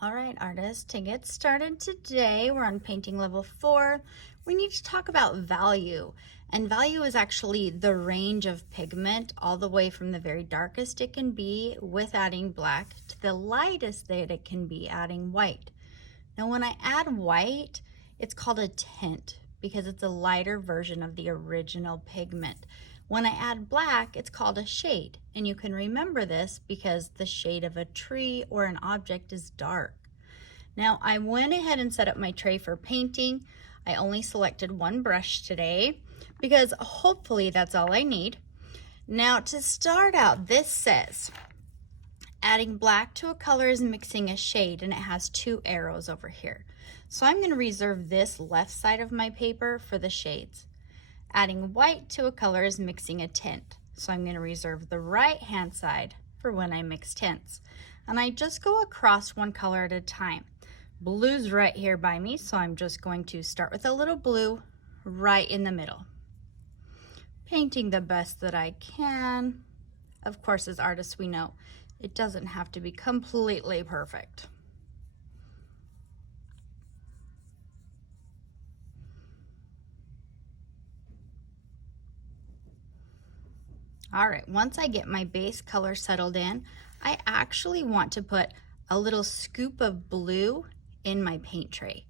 All right, artists, to get started today, we're on painting level 4. We need to talk about value. And value is actually the range of pigment all the way from the very darkest it can be with adding black to the lightest that it can be adding white. Now when I add white, it's called a tint because it's a lighter version of the original pigment. When I add black, it's called a shade, and you can remember this because the shade of a tree or an object is dark. Now I went ahead and set up my tray for painting. I only selected one brush today because hopefully that's all I need. Now to start out, this says, adding black to a color is mixing a shade, and it has 2 arrows over here. So I'm going to reserve this left side of my paper for the shades. Adding white to a color is mixing a tint. So I'm going to reserve the right hand side for when I mix tints. And I just go across one color at a time. Blue's right here by me, so I'm just going to start with a little blue right in the middle. Painting the best that I can. Of course, as artists we know, it doesn't have to be completely perfect. All right, once I get my base color settled in, I actually want to put a little scoop of blue in my paint tray.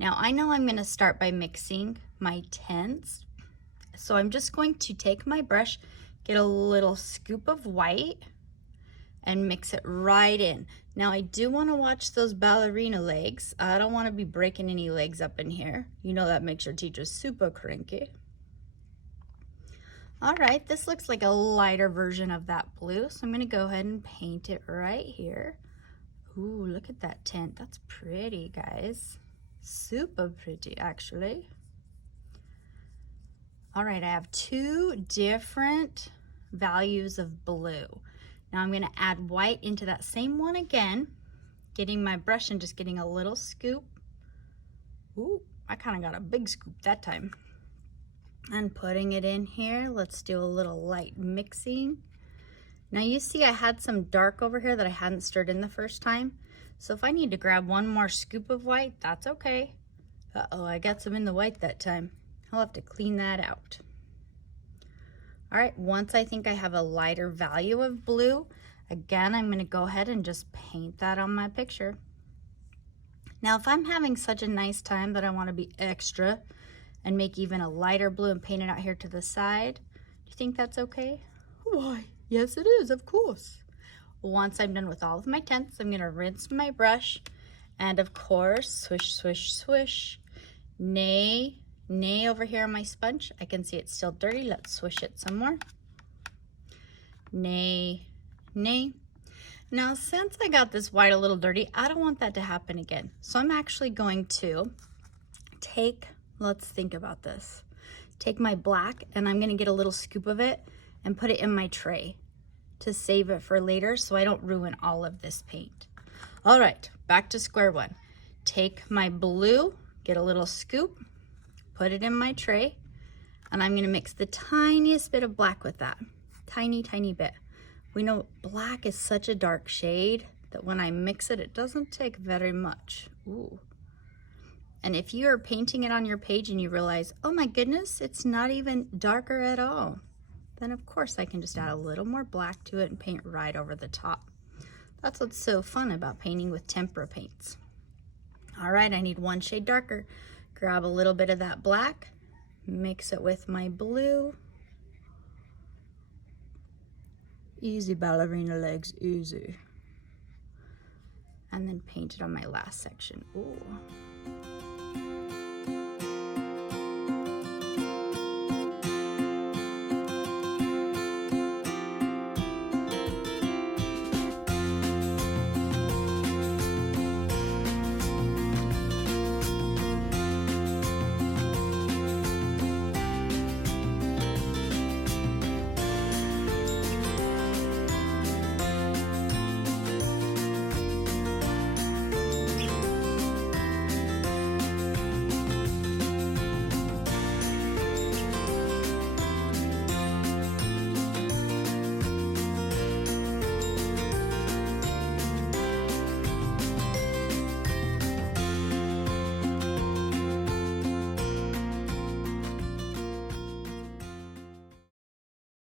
Now I know I'm going to start by mixing my tints, so I'm just going to take my brush, get a little scoop of white, and mix it right in. Now I do want to watch those ballerina legs. I don't want to be breaking any legs up in here. You know that makes your teacher super cranky. All right, this looks like a lighter version of that blue, so I'm going to go ahead and paint it right here. Ooh, look at that tint. That's pretty, guys. Super pretty, actually. All right, I have 2 different values of blue. Now I'm going to add white into that same one again, getting my brush and just getting a little scoop. Ooh, I kind of got a big scoop that time. And putting it in here. Let's do a little light mixing. Now you see I had some dark over here that I hadn't stirred in the first time. So if I need to grab one more scoop of white, that's okay. Uh-oh, I got some in the white that time. I'll have to clean that out. All right, once I think I have a lighter value of blue, again, I'm going to go ahead and just paint that on my picture. Now, if I'm having such a nice time that I want to be extra and make even a lighter blue and paint it out here to the side, do you think that's okay? Why, yes it is, of course. Once I'm done with all of my tints, I'm going to rinse my brush, and of course, swish, swish, swish. Nay over here on my sponge. I can see it's still dirty. Let's swish it some more. Nay. Now, since I got this white a little dirty, I don't want that to happen again. So I'm actually going to let's think about this. Take my black, and I'm going to get a little scoop of it and put it in my tray to save it for later so I don't ruin all of this paint. All right, back to square one. Take my blue, get a little scoop, put it in my tray, and I'm going to mix the tiniest bit of black with that. Tiny, tiny bit. We know black is such a dark shade that when I mix it, it doesn't take very much. Ooh. And if you are painting it on your page and you realize, oh my goodness, it's not even darker at all, then of course I can just add a little more black to it and paint right over the top. That's what's so fun about painting with tempera paints. All right, I need 1 shade darker. Grab a little bit of that black, mix it with my blue. Easy ballerina legs, easy. And then paint it on my last section. Ooh.